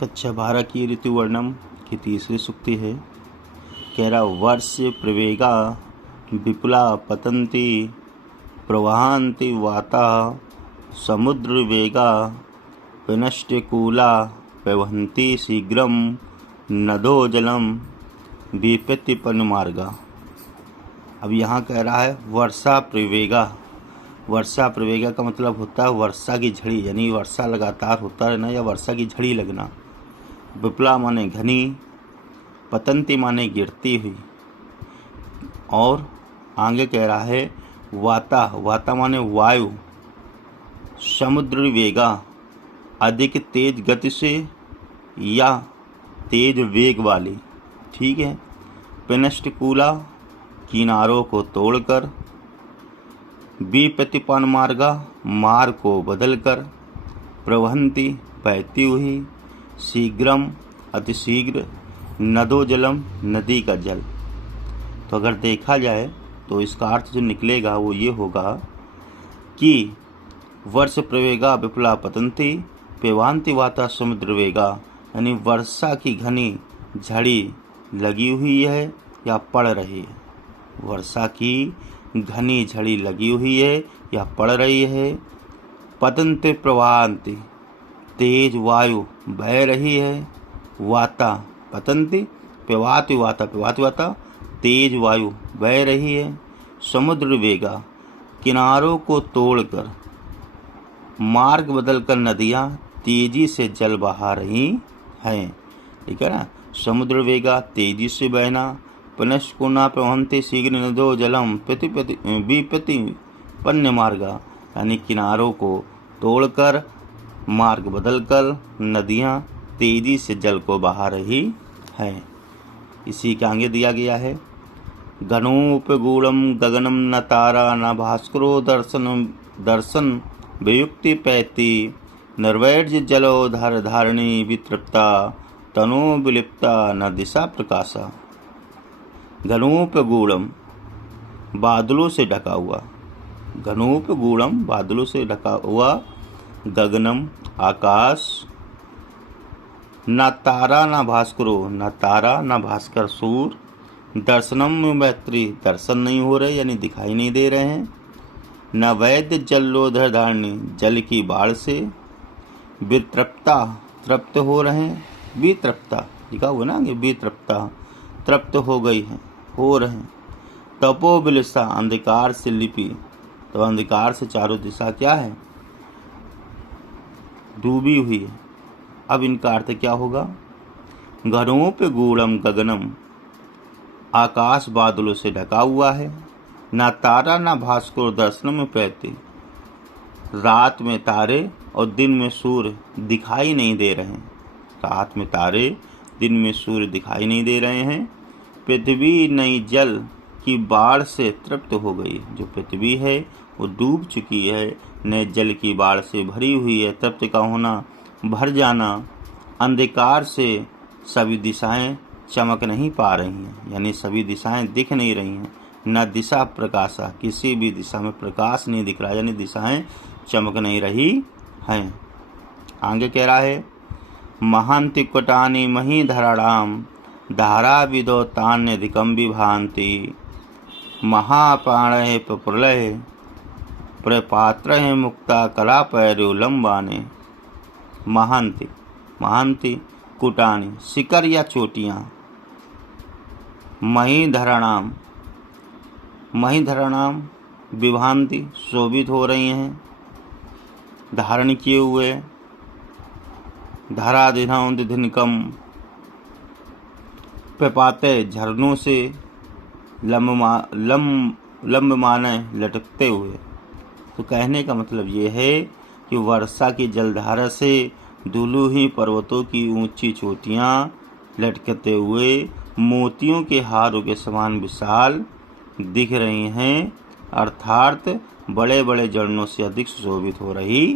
कक्षा 12 की ऋतु वर्णम की तीसरी सूक्ति है। कह रहा वर्ष प्रवेगा विपुला पतंती प्रवहन्ति वाता समुद्र वेगा विनष्टकूला प्रवहन्ति शीघ्रम नदो जलम विपत्तिपन्नमार्गा। अब यहाँ कह रहा है वर्षा प्रवेगा। वर्षा प्रवेगा का मतलब होता है वर्षा की झड़ी, यानी वर्षा लगातार होता रहना या वर्षा की झड़ी लगना। विपुला माने घनी, पतंती माने गिरती हुई, और आगे कह रहा है वाता। वाता माने वायु। समुद्र वेगा अधिक तेज गति से या तेज वेग वाली। ठीक है। पिनष्टकूला किनारों को तोड़कर, विपत्तिपन्न मार्गा मार्ग को बदलकर, प्रवहन्ति बहती हुई, शीघ्रम अतिशीघ्र, नदो जलम नदी का जल। तो अगर देखा जाए तो इसका अर्थ जो निकलेगा वो ये होगा कि वर्ष प्रवेगा विपुला पतंती पेवान्ति वाता समुद्र वेगा, यानी वर्षा की घनी झड़ी लगी हुई है या पड़ रही है। वर्षा की घनी झड़ी लगी हुई है या पड़ रही है। पतंते प्रवाहन्ति तेज वायु बह रही है। वाता पतंती पेवाति वाता, पेवाति वाता तेज वायु बह रही है। समुद्र वेगा किनारों को तोड़कर, मार्ग बदलकर नदियाँ तेजी से जल बहा रही हैं। ठीक है ना। समुद्र वेगा तेजी से बहना, पुनश्कुना प्रवहन्ति शीघ्र नदो जलम विपत्तिपन्न मार्गा, यानी किनारों को तोड़कर मार्ग बदलकर नदियाँ तेजी से जल को बहा रही हैं। इसी के आगे दिया गया है घनोपगूढ़म गगनम न तारा न भास्करो दर्शन वियुक्ति पैति निर्वैर्य जलो धारणी वितृप्ता तनो विलिप्ता न दिशा प्रकाशा। घनोपगूढ़म बादलों से ढका हुआ, घनोपगूढ़म बादलों से ढका हुआ, गगनम आकाश, न तारा न भास्करो, न तारा न भास्कर सूर्य, दर्शनम मैत्री दर्शन नहीं हो रहे यानी दिखाई नहीं दे रहे हैं, न वैद्य जलोधर धारणी जल की बाढ़ से, वितृप्ता तृप्त हो रहे हैं, वितृप्ता लिखा हुआ ना आगे, वितृप्ता तृप्त हो गई है, हो रहे हैं। तपोबिलिसा अंधकार से लिपि, तो अंधकार से चारों दिशा क्या है, डूबी हुई है। अब इनका अर्थ क्या होगा, घरों पे गूढ़म गगनम आकाश बादलों से ढका हुआ है, ना तारा ना भास्कर दर्शन में पैते, रात में तारे और दिन में सूर्य दिखाई नहीं दे रहे हैं। रात में तारे दिन में सूर्य दिखाई नहीं दे रहे हैं। पृथ्वी नई जल की बाढ़ से तृप्त हो गई, जो पृथ्वी है वो डूब चुकी है, नए जल की बाढ़ से भरी हुई है। तृप्त का होना भर जाना, अंधकार से सभी दिशाएं चमक नहीं पा रही हैं, यानी सभी दिशाएं दिख नहीं रही हैं। न दिशा प्रकाशा, किसी भी दिशा में प्रकाश नहीं दिख रहा, यानी दिशाएं चमक नहीं रही हैं। आगे कह रहा है महांति कुटानी मही धराणाम धारा विदो तान्यधिकम विभांति महापाणय प्रलय प्रपात्र है मुक्ता कला पैरो लंबाने। महांति महांति कुटानी शिखर या चोटियाँ, मही धराणाम विभांति शोभित हो रही हैं, धारण किए हुए, धराधिनकम प्रपाते झरनों से, लंब माने लटकते हुए। तो कहने का मतलब ये है कि वर्षा की जलधारा से दुलूही पर्वतों की ऊंची चोटियाँ लटकते हुए मोतियों के हारों के समान विशाल दिख रही हैं, अर्थात बड़े बड़े झरनों से अधिक सुशोभित हो रही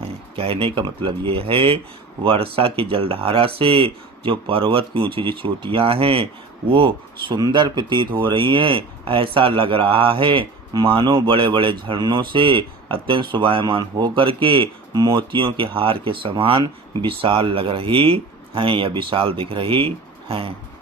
हैं। कहने का मतलब ये है वर्षा की जलधारा से जो पर्वत की ऊंची ऊंची चोटियाँ हैं वो सुंदर प्रतीत हो रही हैं। ऐसा लग रहा है मानो बड़े बड़े झरनों से अत्यंत शोभायमान होकर के मोतियों के हार के समान विशाल लग रही हैं या विशाल दिख रही हैं।